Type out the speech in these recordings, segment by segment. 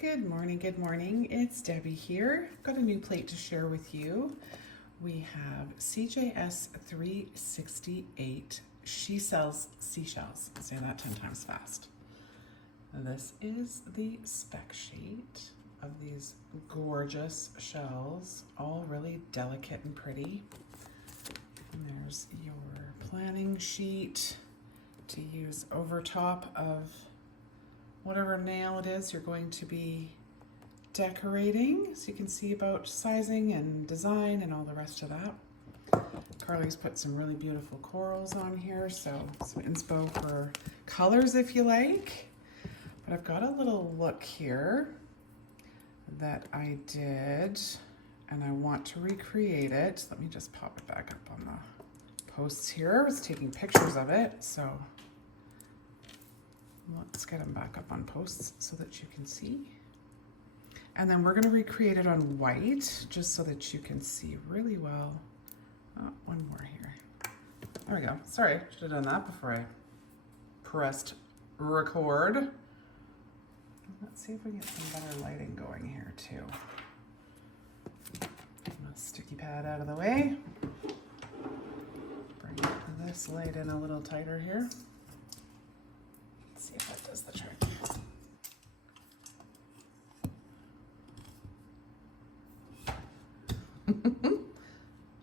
Good morning. It's Debbie here. I've got a new plate to share with you. We have CjS 368. She sells seashells. I'll say that 10 times fast. This is the spec sheet of these gorgeous shells, all really delicate and pretty. And there's your planning sheet to use over top of whatever nail it is you're going to be decorating, so you can see about sizing and design and all the rest of that. Carly's put some really beautiful corals on here, so some inspo for colors if you like. But I've got a little look here that I did, and I want to recreate it. Let me just pop it back up on the posts here. I was taking pictures of it, so let's get them back up on posts so that you can see. And then we're going to recreate it on white just so that you can see really well. Oh, one more here. There we go. Sorry, should have done that before I pressed record. Let's see if we can get some better lighting going here too. Sticky pad out of the way. Bring this light in a little tighter here. See if that does the trick.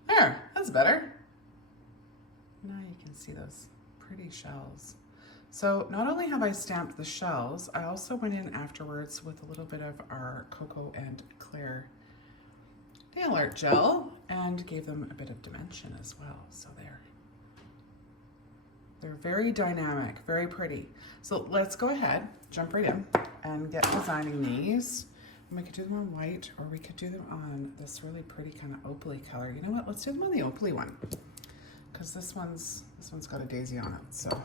There, that's better. Now you can see those pretty shells. So not only have I stamped the shells, I also went in afterwards with a little bit of our KoKo&Claire nail art gel and gave them a bit of dimension as well. So they're very dynamic, very pretty. So let's go ahead, jump right in and get designing these. And we could do them on white, or we could do them on this really pretty kind of opal-y color. You know what, let's do them on the opal-y one, because this one's got a daisy on it. So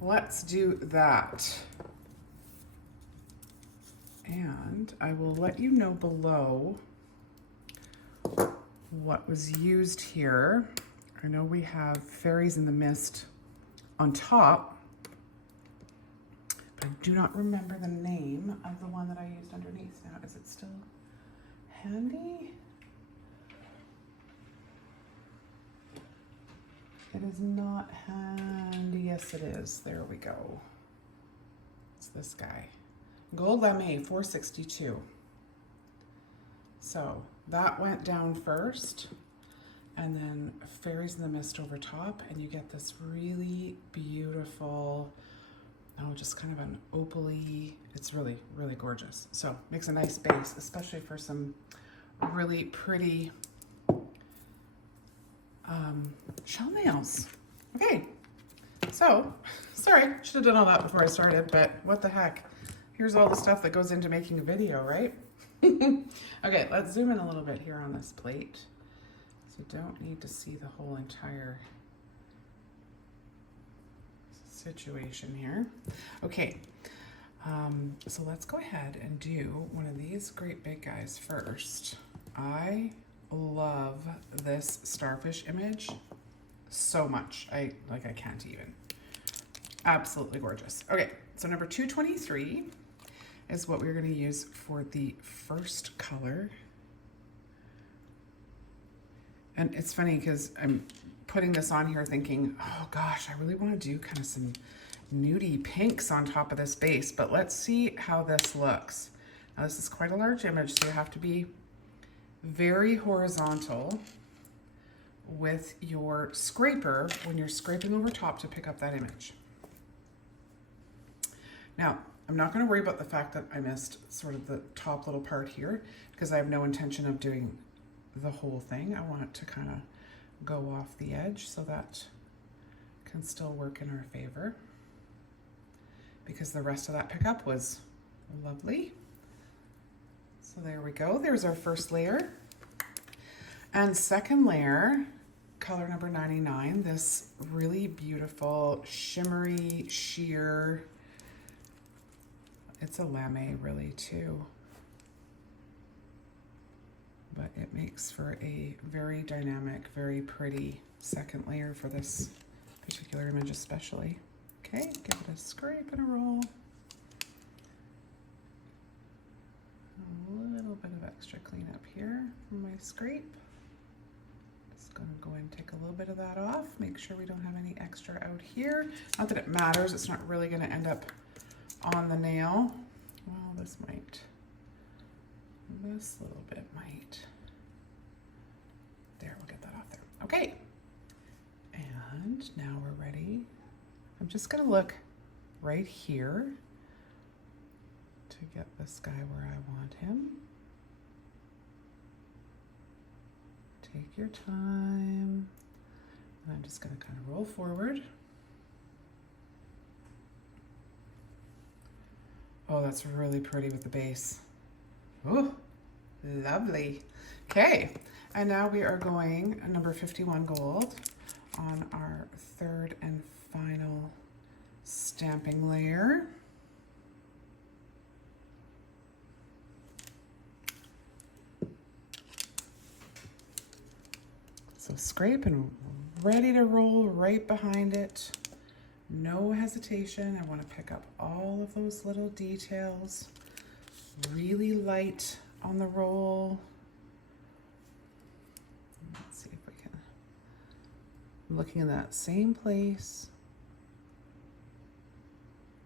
let's do that. And I will let you know below what was used here. I know we have Fairies in the Mist on top, but I do not remember the name of the one that I used underneath. Now, is it still handy? It is not handy. Yes, it is. There we go. It's this guy. Gold Lamé 462. So that went down first, and then Fairies in the Mist over top, and you get this really beautiful, just kind of an opal-y, it's really, really gorgeous. So makes a nice base, especially for some really pretty shell nails. Okay, so, sorry, should have done all that before I started, but what the heck. Here's all the stuff that goes into making a video, right? Okay, let's zoom in a little bit here on this plate. So you don't need to see the whole entire situation here. Okay, so let's go ahead and do one of these great big guys first. I love this Starfish image so much. I can't even. Absolutely gorgeous. Okay, so number 223 is what we're going to use for the first color. And it's funny because I'm putting this on here thinking, oh gosh, I really want to do kind of some nudie pinks on top of this base, but let's see how this looks. Now this is quite a large image, so you have to be very horizontal with your scraper when you're scraping over top to pick up that image. Now, I'm not going to worry about the fact that I missed sort of the top little part here, because I have no intention of doing the whole thing. I want it to kind of go off the edge, so that can still work in our favor, because the rest of that pickup was lovely. So there we go. There's our first layer. And second layer, color number 99, this really beautiful shimmery sheer. It's a Lamé really too, but it makes for a very dynamic, very pretty second layer for this particular image especially. Okay, give it a scrape and a roll. extra cleanup here from my scrape. Just gonna go and take a little bit of that off. Make sure we don't have any extra out here. Not that it matters, it's not really gonna end up on the nail. Well, this might. This little bit might. There, we'll get that off there. Okay. And now we're ready. I'm just gonna look right here to get this guy where I want him. Take your time. And I'm just gonna kind of roll forward. Oh, that's really pretty with the base. Oh, lovely. Okay, and now we are going number 51 gold on our third and final stamping layer. So scrape and ready to roll right behind it. No hesitation. I want to pick up all of those little details. Really light on the roll. Let's see if we can. I'm looking in that same place.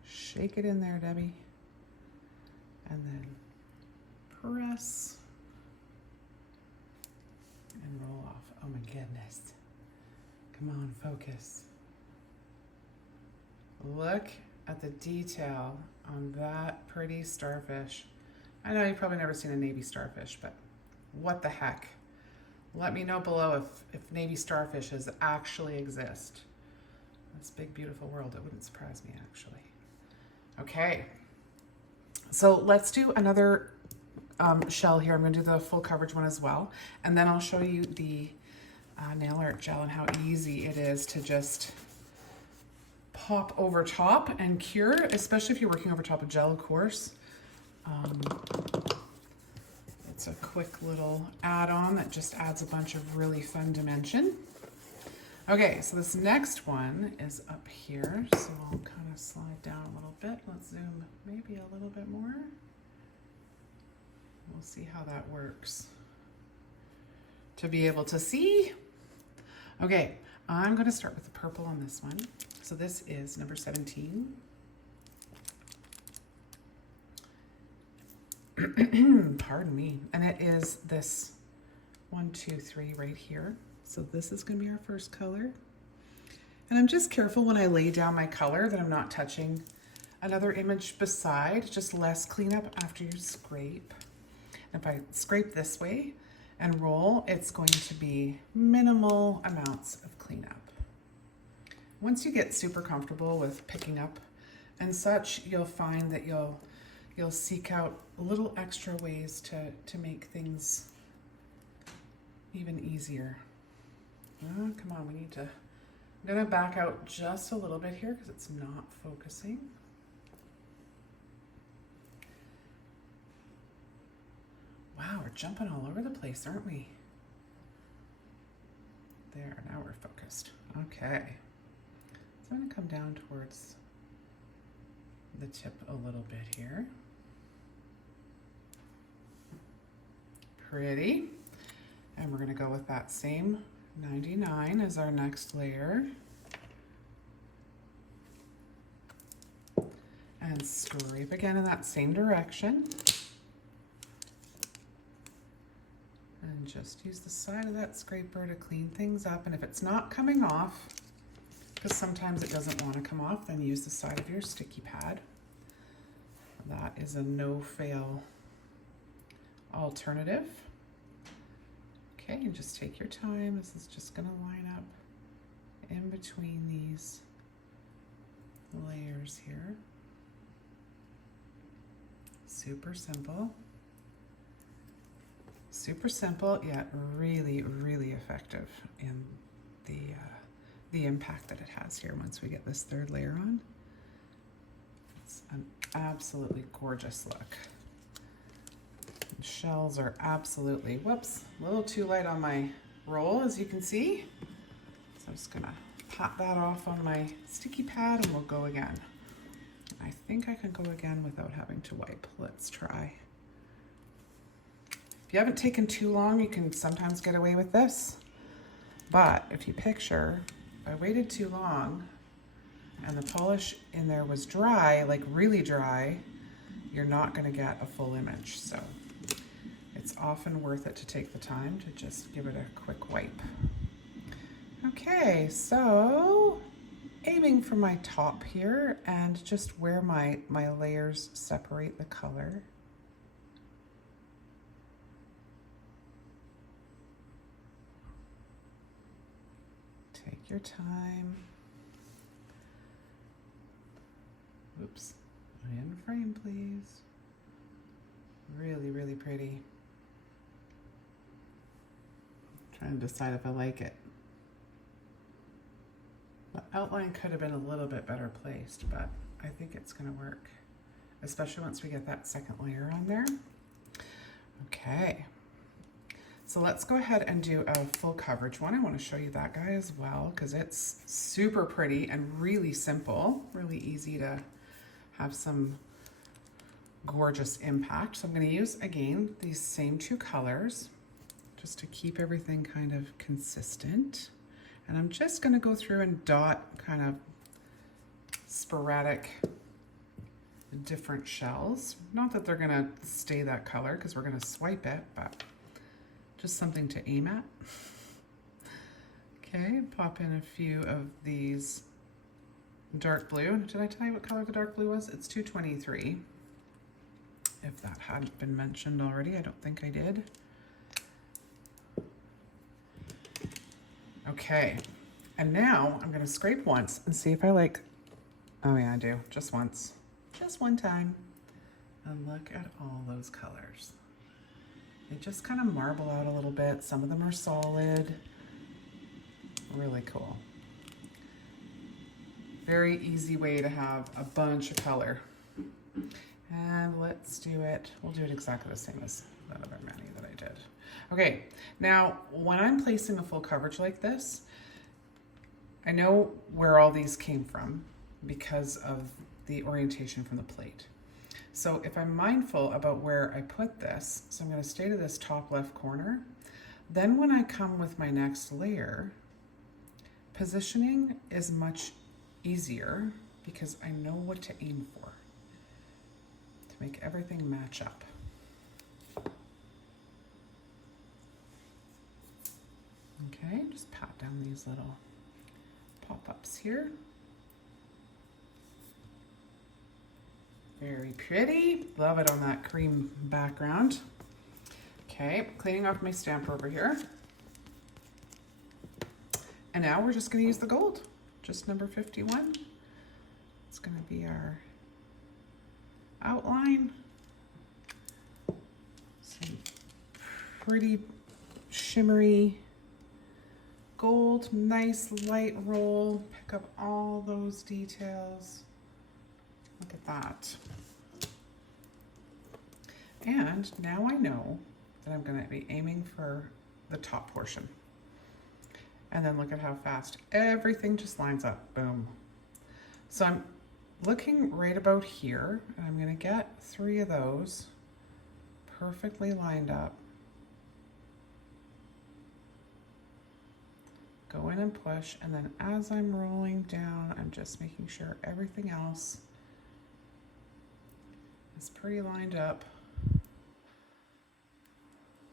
Shake it in there, Debbie. And then press and roll off. Oh my goodness. Come on, focus. Look at the detail on that pretty starfish. I know you've probably never seen a navy starfish, but what the heck? Let me know below if navy starfishes actually exist. This big, beautiful world, it wouldn't surprise me actually. Okay, so let's do another shell here. I'm gonna do the full coverage one as well. And then I'll show you the nail art gel and how easy it is to just pop over top and cure, especially if you're working over top of gel, of course. It's a quick little add-on that just adds a bunch of really fun dimension. Okay, so this next one is up here, so I'll kind of slide down a little bit. Let's zoom maybe a little bit more. We'll see how that works to be able to see. Okay, I'm going to start with the purple on this one. So this is number 17. Pardon me. And it is this 1, 2, 3 right here. So this is going to be our first color. And I'm just careful when I lay down my color that I'm not touching another image beside, just less cleanup after you scrape. And if I scrape this way and roll, it's going to be minimal amounts of cleanup. Once you get super comfortable with picking up and such, you'll find that you'll seek out little extra ways to make things even easier. Oh, come on, we need to, I'm gonna back out just a little bit here because it's not focusing. Wow, we're jumping all over the place, aren't we? There, now we're focused. Okay. So I'm gonna come down towards the tip a little bit here. Pretty. And we're gonna go with that same 99 as our next layer. And scrape again in that same direction. And just use the side of that scraper to clean things up. And if it's not coming off, because sometimes it doesn't want to come off, then use the side of your sticky pad. That is a no-fail alternative. Okay, and just take your time. This is just going to line up in between these layers here. Super simple. Super simple, yet really, really effective in the impact that it has here once we get this third layer on. It's an absolutely gorgeous look. Shells are absolutely, whoops, a little too light on my roll, as you can see. So I'm just gonna pop that off on my sticky pad and we'll go again. I think I can go again without having to wipe. Let's try. If you haven't taken too long, you can sometimes get away with this. But if you picture, if I waited too long and the polish in there was dry, like really dry, you're not going to get a full image. So it's often worth it to take the time to just give it a quick wipe. Okay, so aiming for my top here and just where my layers separate the color. Take your time. Oops, in frame please. Really, really pretty. Trying to decide if I like it. The outline could have been a little bit better placed, but I think it's going to work, especially once we get that second layer on there. Okay, so let's go ahead and do a full coverage one. I want to show you that guy as well because it's super pretty and really simple, really easy to have some gorgeous impact. So I'm going to use, again, these same two colors just to keep everything kind of consistent. And I'm just going to go through and dot kind of sporadic different shells. Not that they're going to stay that color because we're going to swipe it, but just something to aim at. Okay, pop in a few of these dark blue. Did I tell you what color the dark blue was? It's 223. If that hadn't been mentioned already, I don't think I did. Okay, and now I'm gonna scrape once and see if I like, oh yeah, I do, just once, just one time. And look at all those colors. They just kind of marble out a little bit. Some of them are solid, really cool. Very easy way to have a bunch of color. And let's do it, we'll do it exactly the same as that other mani that I did. Okay, now when I'm placing a full coverage like this, I know where all these came from because of the orientation from the plate. So if I'm mindful about where I put this, so I'm going to stay to this top left corner, then when I come with my next layer, positioning is much easier because I know what to aim for to make everything match up. Okay, just pat down these little pop-ups here. Very pretty. Love it on that cream background. Okay, cleaning off my stamper over here. And now we're just going to use the gold, just number 51. It's going to be our outline. Some pretty shimmery gold, nice light roll. Pick up all those details. Look at that. And now I know that I'm going to be aiming for the top portion. And then look at how fast everything just lines up. Boom. So I'm looking right about here, and I'm going to get 3 of those perfectly lined up. Go in and push, and then as I'm rolling down, I'm just making sure everything else is pretty lined up.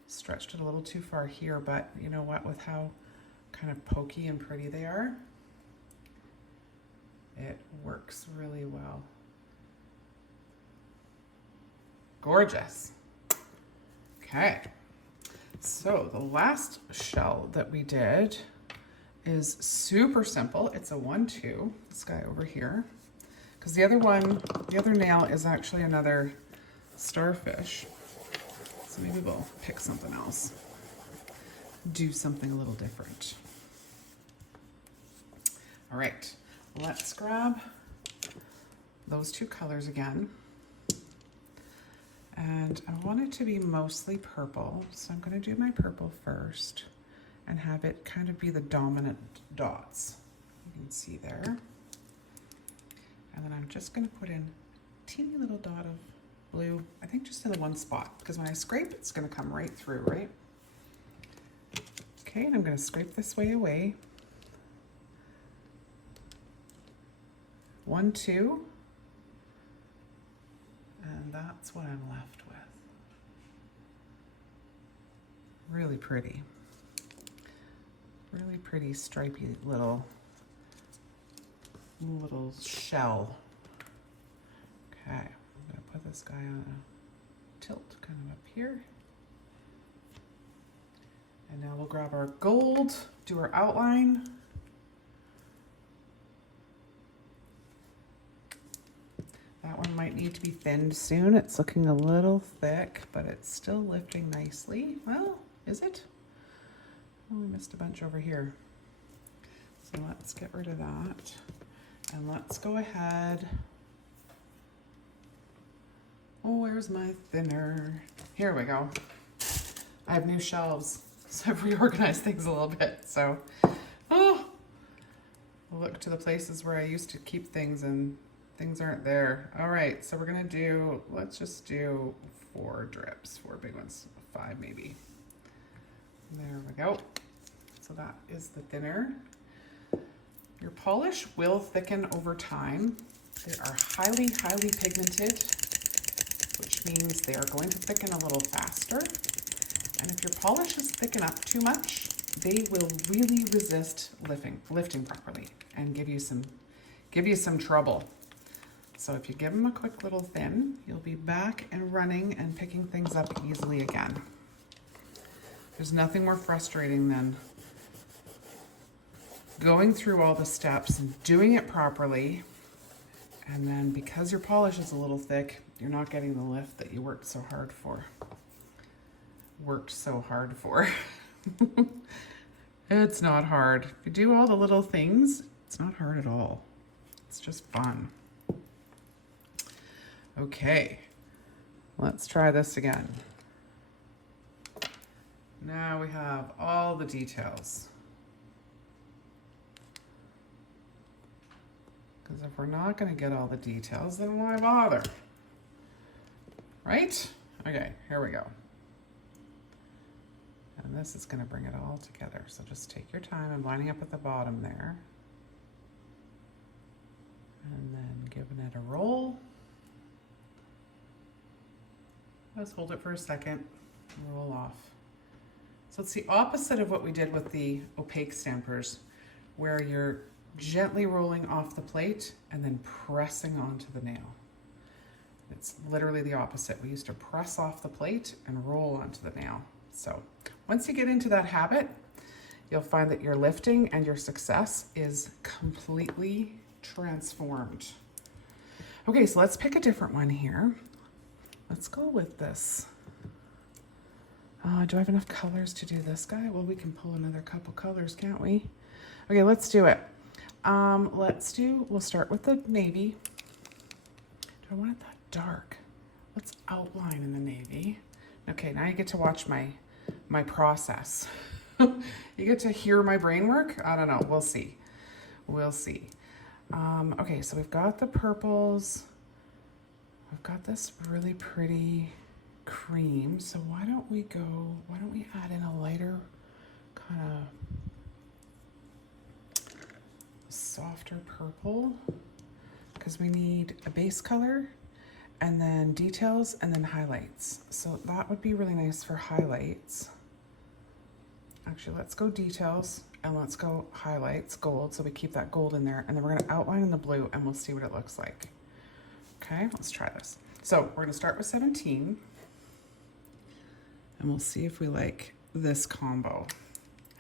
Stretched it a little too far here, but you know what, with how kind of pokey and pretty they are, it works really well. Gorgeous. Okay, so the last shell that we did is super simple. It's a 1-2, this guy over here, because the other one, the other nail is actually another starfish. So maybe we'll pick something else, do something a little different. All right, let's grab those 2 colors again. And I want it to be mostly purple, so I'm going to do my purple first and have it kind of be the dominant dots. You can see there. And then I'm just going to put in a teeny little dot of blue. I think just in the one spot, because when I scrape, it's gonna come right through, right? Okay, and I'm gonna scrape this way away. 1, 2, and that's what I'm left with. Really pretty. Really pretty stripy little shell. Okay, I'm gonna put this guy on a tilt kind of up here. And now we'll grab our gold, do our outline. That one might need to be thinned soon. It's looking a little thick, but it's still lifting nicely. Well, is it? Oh, we missed a bunch over here. So let's get rid of that. And let's go ahead. Oh, where's my thinner? Here we go. I have new shelves, so I've reorganized things a little bit. So, oh, I'll look to the places where I used to keep things and things aren't there. All right, so we're gonna do, let's just do 4 drips, 4 big ones, 5 maybe. There we go. So that is the thinner. Your polish will thicken over time. They are highly, highly pigmented, which means they are going to thicken a little faster. And if your polishes thicken up too much, they will really resist lifting properly and give you some trouble. So if you give them a quick little thin, you'll be back and running and picking things up easily again. There's nothing more frustrating than going through all the steps and doing it properly, and then because your polish is a little thick, you're not getting the lift that you worked so hard for. It's not hard. If you do all the little things, it's not hard at all. It's just fun. Okay, let's try this again. Now we have all the details. Because if we're not going to get all the details, then why bother? Right? Okay, here we go. And this is going to bring it all together. So just take your time. I'm lining up at the bottom there. And then giving it a roll. Let's hold it for a second and roll off. So it's the opposite of what we did with the opaque stampers, where you're gently rolling off the plate and then pressing onto the nail. It's literally the opposite. We used to press off the plate and roll onto the nail. So once you get into that habit, you'll find that your lifting and your success is completely transformed. Okay, so let's pick a different one here. Let's go with this. Do I have enough colors to do this guy? Well, we can pull another couple colors, can't we? Okay, let's do it. We'll start with the navy. Do I want it that dark? Let's outline in the navy. Okay, now you get to watch my process. You get to hear my brain work. I don't know, we'll see. We'll see. Okay, so we've got the purples. We've got this really pretty cream. So why don't we add in a lighter kind of softer purple, because we need a base color and then details and then highlights. So that would be really nice for highlights. Actually, let's go details and let's go highlights, gold, so we keep that gold in there, and then we're gonna outline in the blue and we'll see what it looks like. Okay, let's try this. So we're gonna start with 17 and we'll see if we like this combo.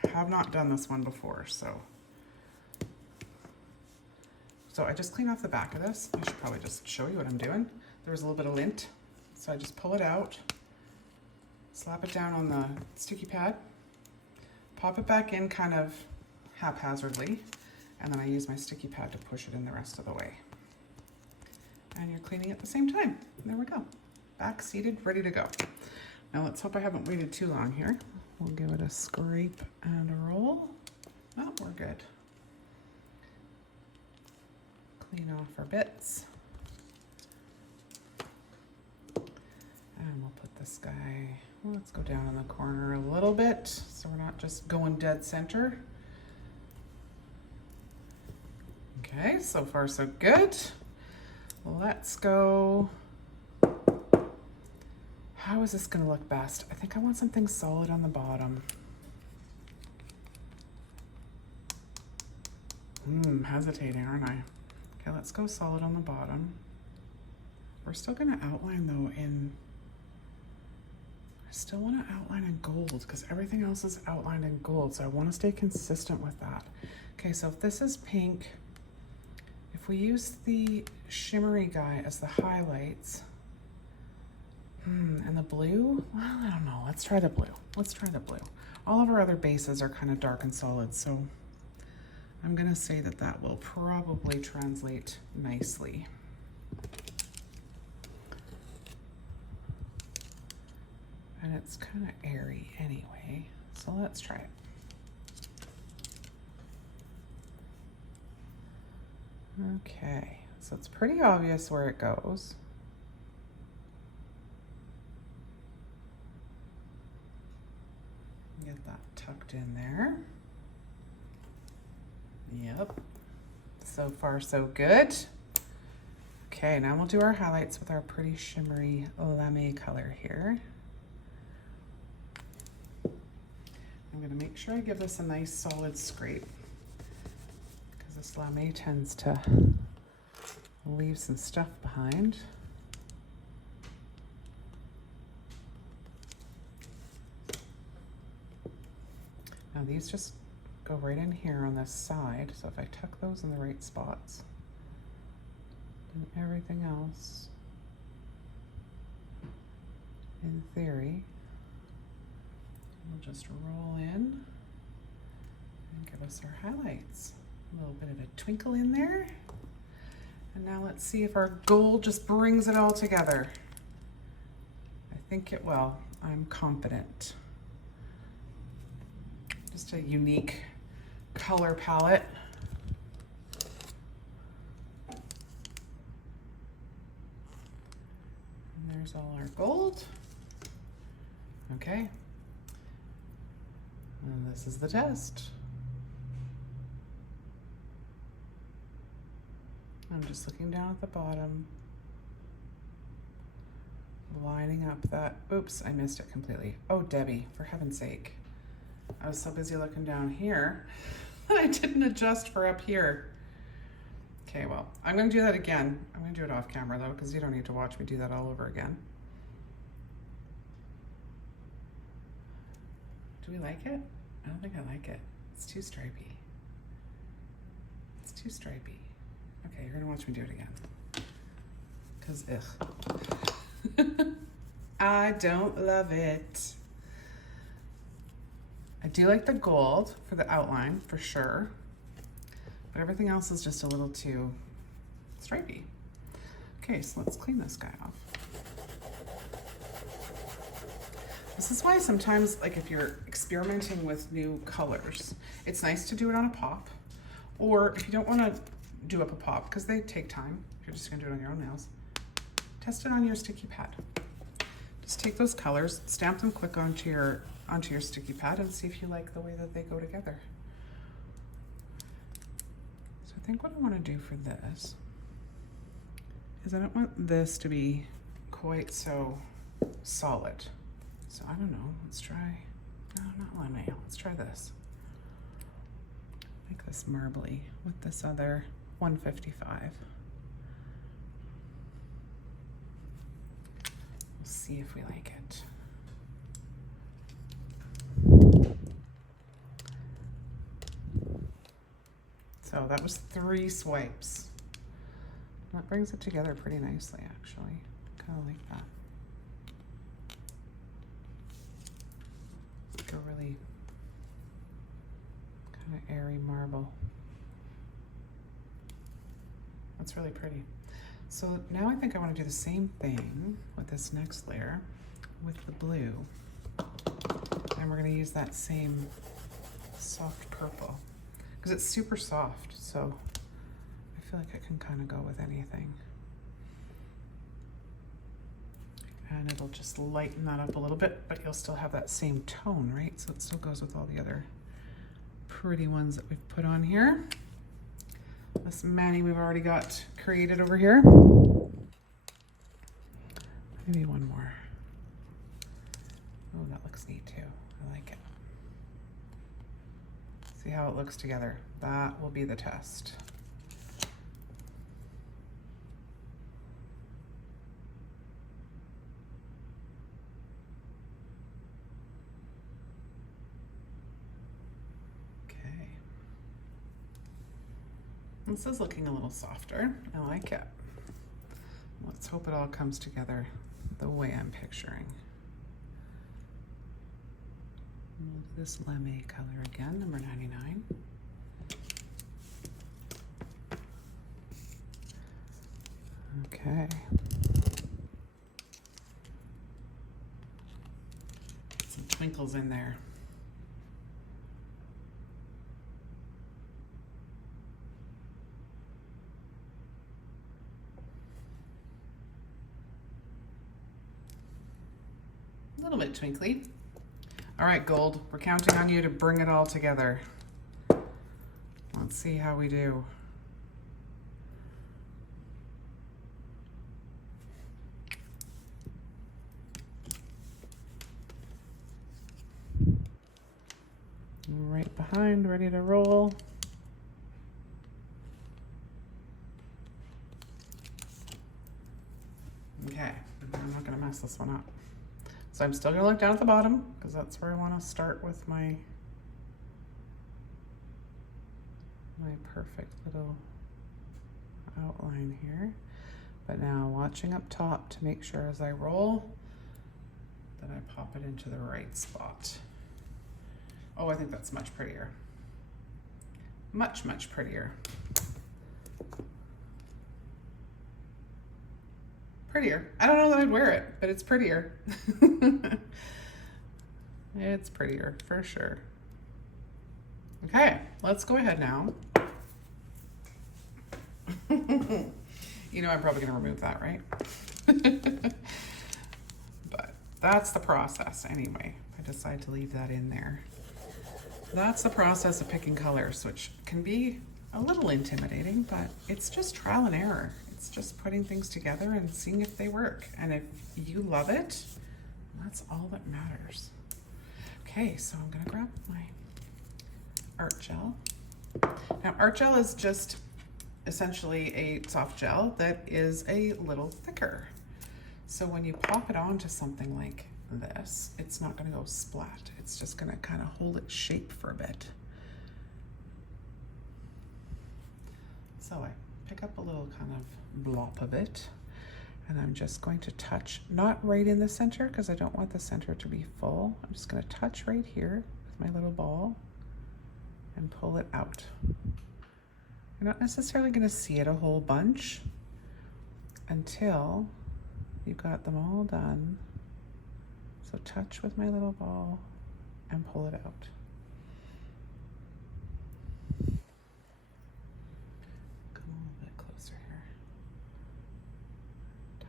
I have not done this one before, so I just clean off the back of this. I should probably just show you what I'm doing. There was a little bit of lint, so I just pull it out, slap it down on the sticky pad, pop it back in kind of haphazardly, and then I use my sticky pad to push it in the rest of the way. And you're cleaning at the same time. There we go. Back seated, ready to go. Now let's hope I haven't waited too long here. We'll give it a scrape and a roll. Oh, we're good. Clean off our bits. this guy. Well, let's go down in the corner a little bit so we're not just going dead center. Okay, so far so good. Let's go. How is this gonna look best? I think I want something solid on the bottom. Hesitating, aren't I? Okay, let's go solid on the bottom. We're still gonna outline though I still wanna outline in gold because everything else is outlined in gold, so I wanna stay consistent with that. Okay, so if this is pink, if we use the shimmery guy as the highlights, and the blue, well, I don't know, let's try the blue. Let's try the blue. All of our other bases are kind of dark and solid, so I'm gonna say that that will probably translate nicely. And it's kind of airy anyway, so let's try it. Okay, so it's pretty obvious where it goes. Get that tucked in there. Yep, so far so good. Okay, now we'll do our highlights with our pretty shimmery Lamé color here. I'm gonna make sure I give this a nice solid scrape because this Lamé tends to leave some stuff behind. Now these just go right in here on this side, so if I tuck those in the right spots, then everything else, in theory, will just roll in and give us our highlights. A little bit of a twinkle in there. And now let's see if our gold just brings it all together. I think it will. I'm confident. Just a unique color palette. And there's all our gold. Okay. And this is the test. I'm just looking down at the bottom, lining up that, oops, I missed it completely. Oh, Debbie, for heaven's sake. I was so busy looking down here that I didn't adjust for up here. Okay, well, I'm gonna do that again. I'm gonna do it off camera though, because you don't need to watch me do that all over again. Do we like it? I don't think I like it. It's too stripy. It's too stripy. Okay, you're gonna watch me do it again. Cause ugh. I don't love it. I do like the gold for the outline, for sure. But everything else is just a little too stripy. Okay, so let's clean this guy off. This is why sometimes, like if you're experimenting with new colors, it's nice to do it on a pop. Or if you don't wanna do up a pop, because they take time, if you're just gonna do it on your own nails, test it on your sticky pad. Just take those colors, stamp them quick onto your sticky pad and see if you like the way that they go together. So I think what I want to do for this is I don't want this to be quite so solid. So I don't know, let's try, no, not Lamé, let's try this. Make this marbly with this other 155. We'll see if we like it. So that was 3 swipes. That brings it together pretty nicely, actually. Kind of like that. Like a really kind of airy marble. That's really pretty. So now I think I want to do the same thing with this next layer with the blue. And we're going to use that same soft purple because it's super soft, so I feel like it can kind of go with anything. and it'll just lighten that up a little bit, but you'll still have that same tone, right? So it still goes with all the other pretty ones that we've put on here. This Manny we've already got created over here. Maybe one more. Oh, that looks neat too. I like it. See how it looks together. That will be the test. Okay. This is looking a little softer. I like it. Let's hope it all comes together the way I'm picturing. We'll do this Lamé color again, number 99. Okay. Some twinkles in there. A little bit twinkly. All right, Gold, we're counting on you to bring it all together. Let's see how we do. Right behind, ready to roll. Okay, I'm not gonna mess this one up. So I'm still gonna look down at the bottom because that's where I wanna start with my perfect little outline here. But now watching up top to make sure as I roll that I pop it into the right spot. Oh, I think that's much prettier. Much, much prettier. Prettier. I don't know that I'd wear it, but it's prettier. It's prettier for sure. Okay, let's go ahead now. You know, I'm probably gonna remove that, right? But that's the process anyway. I decide to leave that in there. That's the process of picking colors, which can be a little intimidating, but it's just trial and error. It's just putting things together and seeing if they work. And if you love it, that's all that matters. Okay, so I'm gonna grab my art gel. Now, art gel is just essentially a soft gel that is a little thicker. So when you pop it onto something like this, it's not gonna go splat. It's just gonna kind of hold its shape for a bit. So I pick up a little kind of blop of it, and I'm just going to touch, not right in the center because I don't want the center to be full. I'm just gonna touch right here with my little ball and pull it out. You're not necessarily gonna see it a whole bunch until you've got them all done. So touch with my little ball and pull it out. Come a little bit closer here.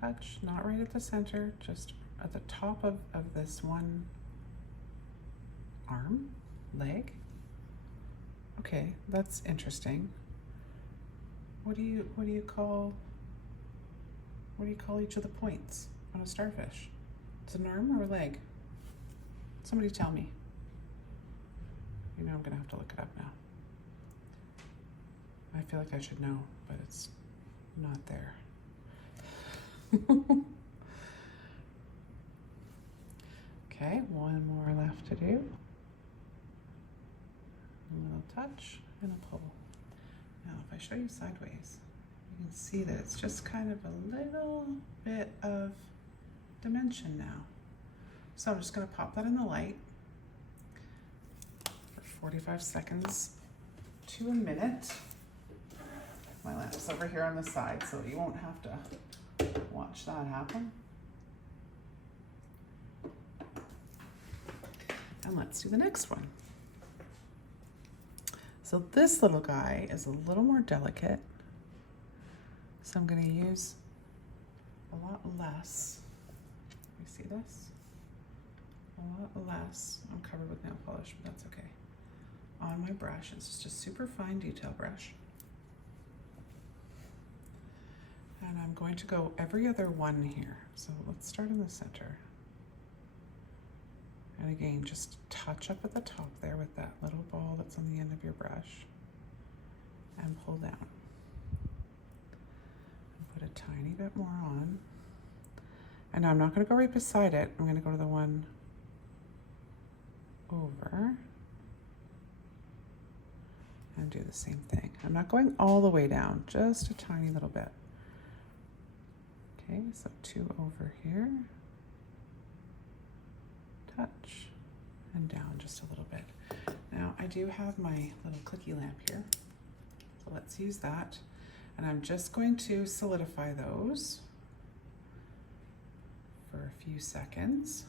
Touch, not right at the center, just at the top of this one arm, leg. Okay, that's interesting. What do you call each of the points on a starfish? It's an arm or a leg? Somebody tell me. You know I'm gonna have to look it up now. I feel like I should know, but it's not there. Okay, one more left to do. A little touch and a pull. Now, if I show you sideways, you can see that it's just kind of a little bit of dimension now. So I'm just gonna pop that in the light for 45 seconds to a minute. My lamp's over here on the side, so you won't have to watch that happen. And let's do the next one. So this little guy is a little more delicate. So I'm gonna use a lot less. Let me this. A lot less. I'm covered with nail polish, but that's okay. On my brush, it's just a super fine detail brush. And I'm going to go every other one here. So let's start in the center. And again, just touch up at the top there with that little ball that's on the end of your brush. And pull down. And put a tiny bit more on. And now I'm not going to go right beside it. I'm going to go to the one over. And do the same thing. I'm not going all the way down, just a tiny little bit. Okay, so 2 over here. Touch. And down just a little bit. Now I do have my little clicky lamp here. So let's use that. And I'm just going to solidify those for a few seconds.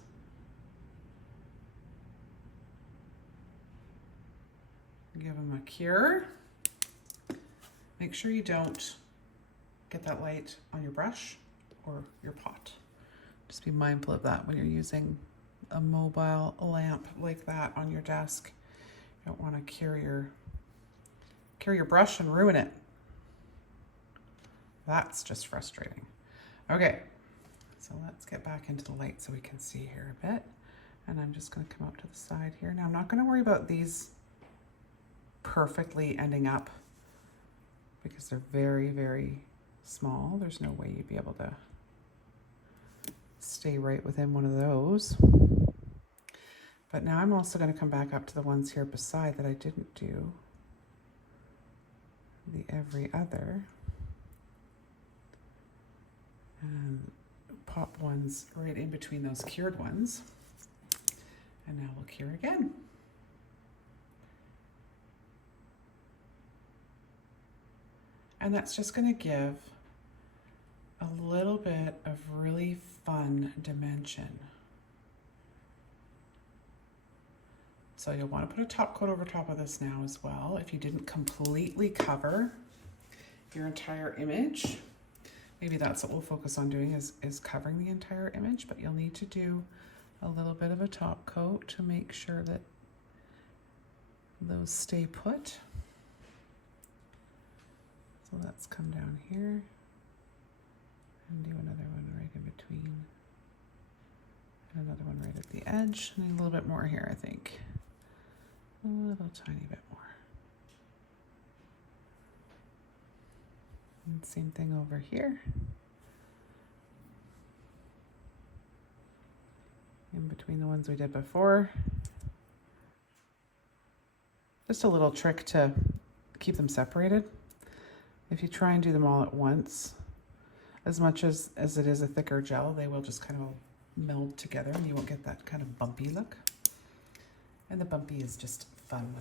Give them a cure. Make sure you don't get that light on your brush or your pot. Just be mindful of that when you're using a mobile lamp like that on your desk. You don't want to cure your brush and ruin it. That's just frustrating. Okay, so let's get back into the light so we can see here a bit. And I'm just going to come up to the side here. Now I'm not going to worry about these perfectly ending up because they're very, very small. There's no way you'd be able to stay right within one of those. But now I'm also going to come back up to the ones here beside that I didn't do the every other, and pop ones right in between those cured ones. And now we'll cure again. And that's just going to give a little bit of really fun dimension. So you'll want to put a top coat over top of this now as well. If you didn't completely cover your entire image, maybe that's what we'll focus on doing is covering the entire image, but you'll need to do a little bit of a top coat to make sure that those stay put. So let's come down here and do another one right in between. And another one right at the edge. And a little bit more here, I think. A little tiny bit more. And same thing over here. In between the ones we did before. Just a little trick to keep them separated. If you try and do them all at once, as much as it is a thicker gel, they will just kind of meld together and you won't get that kind of bumpy look. And the bumpy is just fun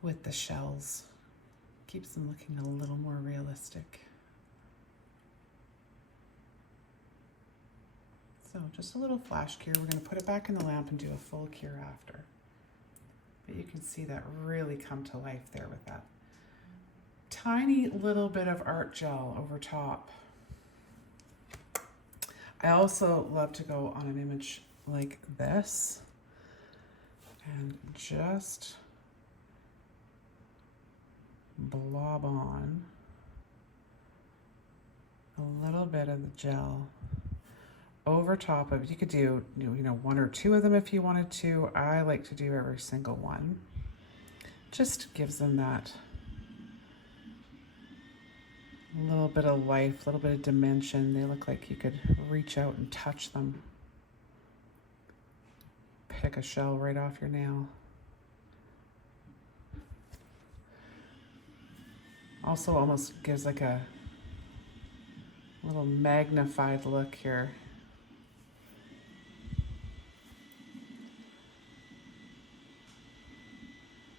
with the shells. Keeps them looking a little more realistic. So just a little flash cure. We're going to put it back in the lamp and do a full cure after. But you can see that really come to life there with that tiny little bit of art gel over top. I also love to go on an image like this and just blob on a little bit of the gel over top of it. You could do, you know, 1 or 2 of them if you wanted to. I like to do every single one. Just gives them that little bit of life, a little bit of dimension. They look like you could reach out and touch them. Pick a shell right off your nail. Also almost gives like a little magnified look here.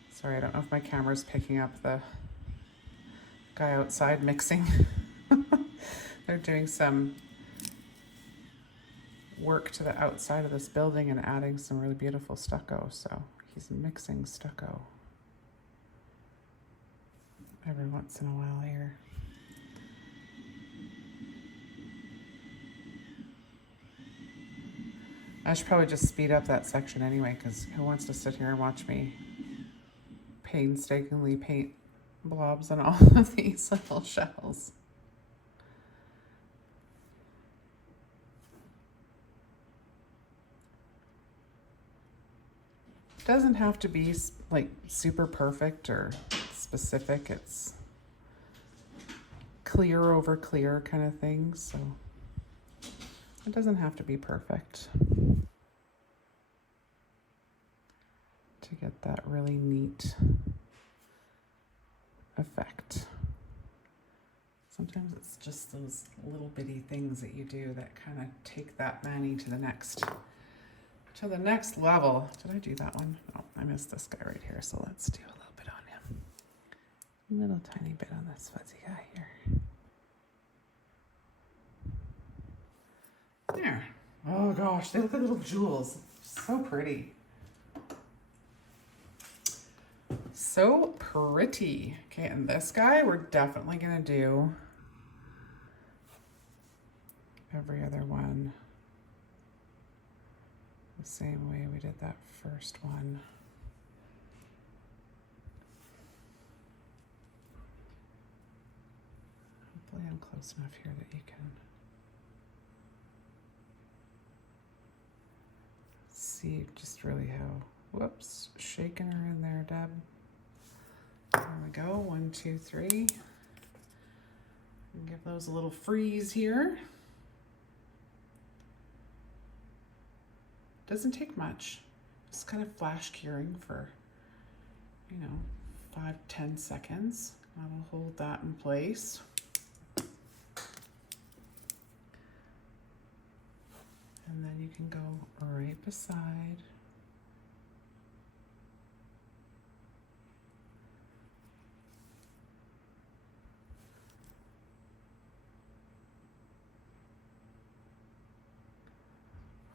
Sorry, I don't know if my camera's picking up the guy outside mixing. They're doing some work to the outside of this building and adding some really beautiful stucco, so he's mixing stucco every once in a while here. I should probably just speed up that section anyway, because who wants to sit here and watch me painstakingly paint blobs on all of these little shells. Doesn't have to be like super perfect or specific. It's clear over clear kind of thing, so it doesn't have to be perfect to get that really neat effect. Sometimes it's just those little bitty things that you do that kind of take that mani to the next level. Did I do that one? Oh, I missed this guy right here, so let's do a little bit on him. A little tiny bit on this fuzzy guy here. There. Oh gosh, they look like little jewels. So pretty. So pretty. Okay, and this guy we're definitely gonna do every other one the same way we did that first one. Hopefully I'm close enough here that you can see just really how, whoops, shaking her in there, Deb. There we go, 1, 2, 3. And give those a little freeze here. Doesn't take much, just kind of flash curing for, 5-10 seconds. That'll hold that in place. And then you can go right beside.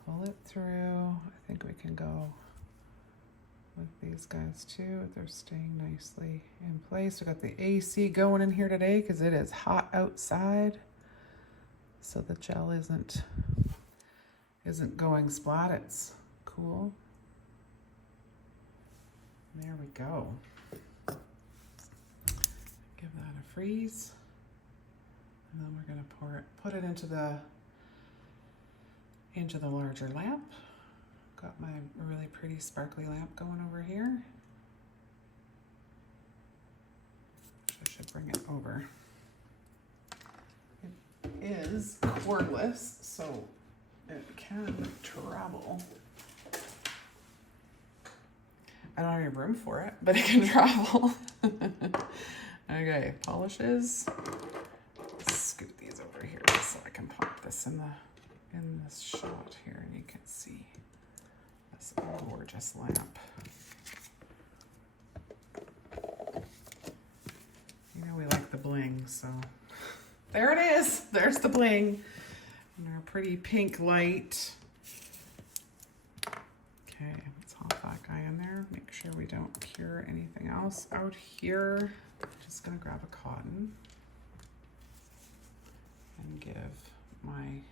Pull it through. I think we can go with these guys too. They're staying nicely in place. We got the AC going in here today because it is hot outside. So the gel isn't going splat. It's cool. There we go. Give that a freeze. And then we're gonna put it into the larger lamp. Got my really pretty sparkly lamp going over here. I should bring it over. It is cordless, so it can travel. I don't have any room for it, but it can travel. Okay, polishes. Let's scoot these over here so I can pop this in this shot here, and you can see this gorgeous lamp. You know we like the bling, so there it is. There's the bling. And our pretty pink light. Okay, let's hop that guy in there. Make sure we don't cure anything else out here. Just gonna grab a cotton and give my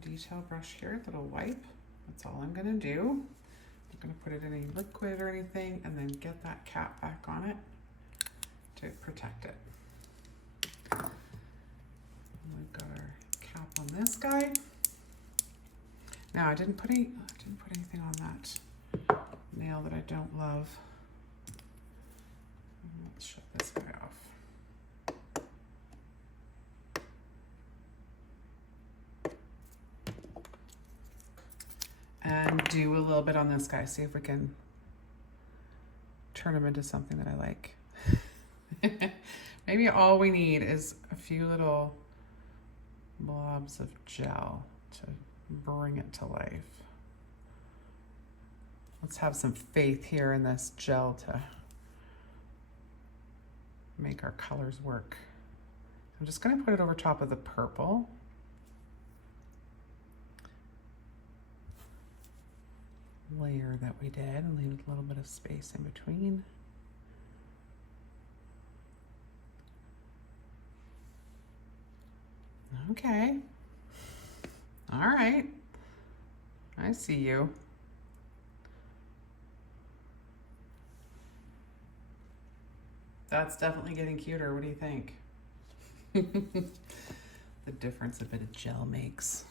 detail brush here a little wipe. That's all I'm gonna do. I'm not gonna put it in any liquid or anything, and then get that cap back on it to protect it. And we've got our cap on this guy. Now I didn't put anything on that nail that I don't love. Let's shut this guy off. And do a little bit on this guy, see if we can turn him into something that I like. Maybe all we need is a few little blobs of gel to bring it to life. Let's have some faith here in this gel to make our colors work. I'm just going to put it over top of the purple. Layer that we did and leave a little bit of space in between. Okay. All right. I see you. That's definitely getting cuter. What do you think? The difference a bit of gel makes.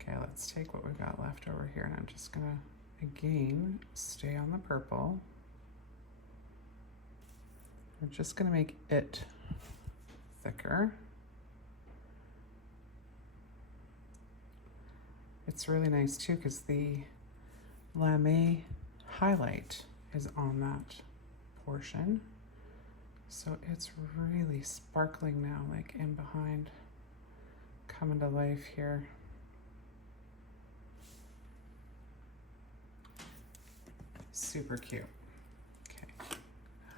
Okay, let's take what we've got left over here, and I'm just gonna, again, stay on the purple. We're just gonna make it thicker. It's really nice too because the Lamé highlight is on that portion. So it's really sparkling now, like in behind, coming to life here. Super cute. Okay,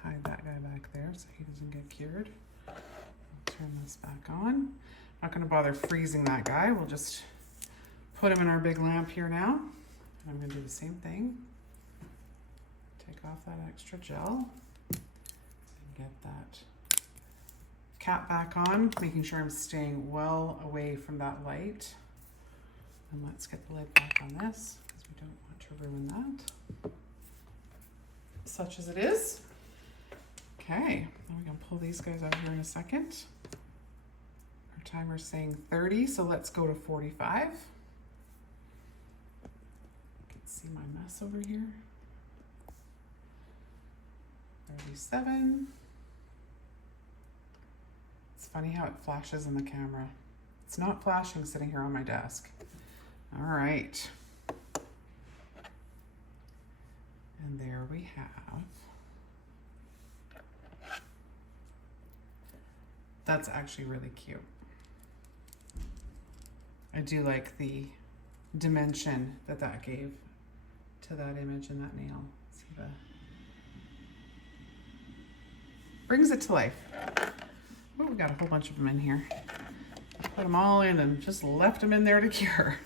hide that guy back there so he doesn't get cured. I'll turn this back on. Not gonna bother freezing that guy. We'll just put him in our big lamp here now. And I'm gonna do the same thing. Take off that extra gel and get that cap back on, making sure I'm staying well away from that light. And let's get the lid back on this because we don't want to ruin that. Such as it is. Okay, then we're gonna pull these guys out here in a second. Our timer's saying 30, so let's go to 45. See my mess over here. 37. It's funny how it flashes in the camera. It's not flashing sitting here on my desk. All right. And there we have. That's actually really cute. I do like the dimension that that gave to that image and that nail. See the brings it to life. Oh, we got a whole bunch of them in here. Put them all in and just left them in there to cure.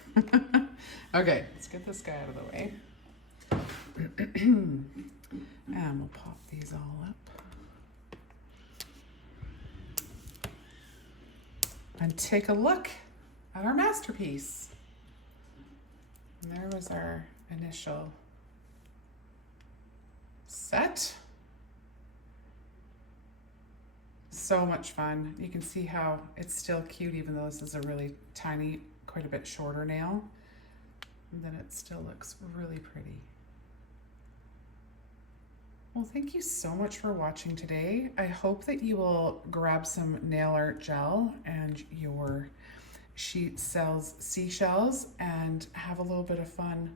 Okay, let's get this guy out of the way. And we'll pop these all up. And take a look at our masterpiece. And there was our initial set. So much fun. You can see how it's still cute even though this is a really tiny, quite a bit shorter nail. And then it still looks really pretty. Well, thank you so much for watching today. I hope that you will grab some nail art gel and your Sells Seashells and have a little bit of fun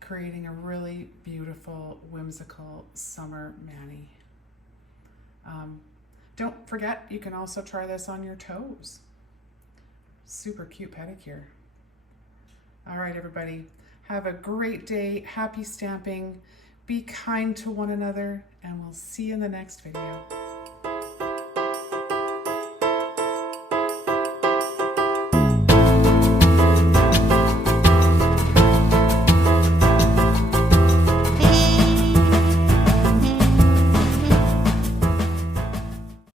creating a really beautiful, whimsical summer mani. Don't forget, you can also try this on your toes. Super cute pedicure. All right, everybody, have a great day. Happy stamping. Be kind to one another, and we'll see you in the next video.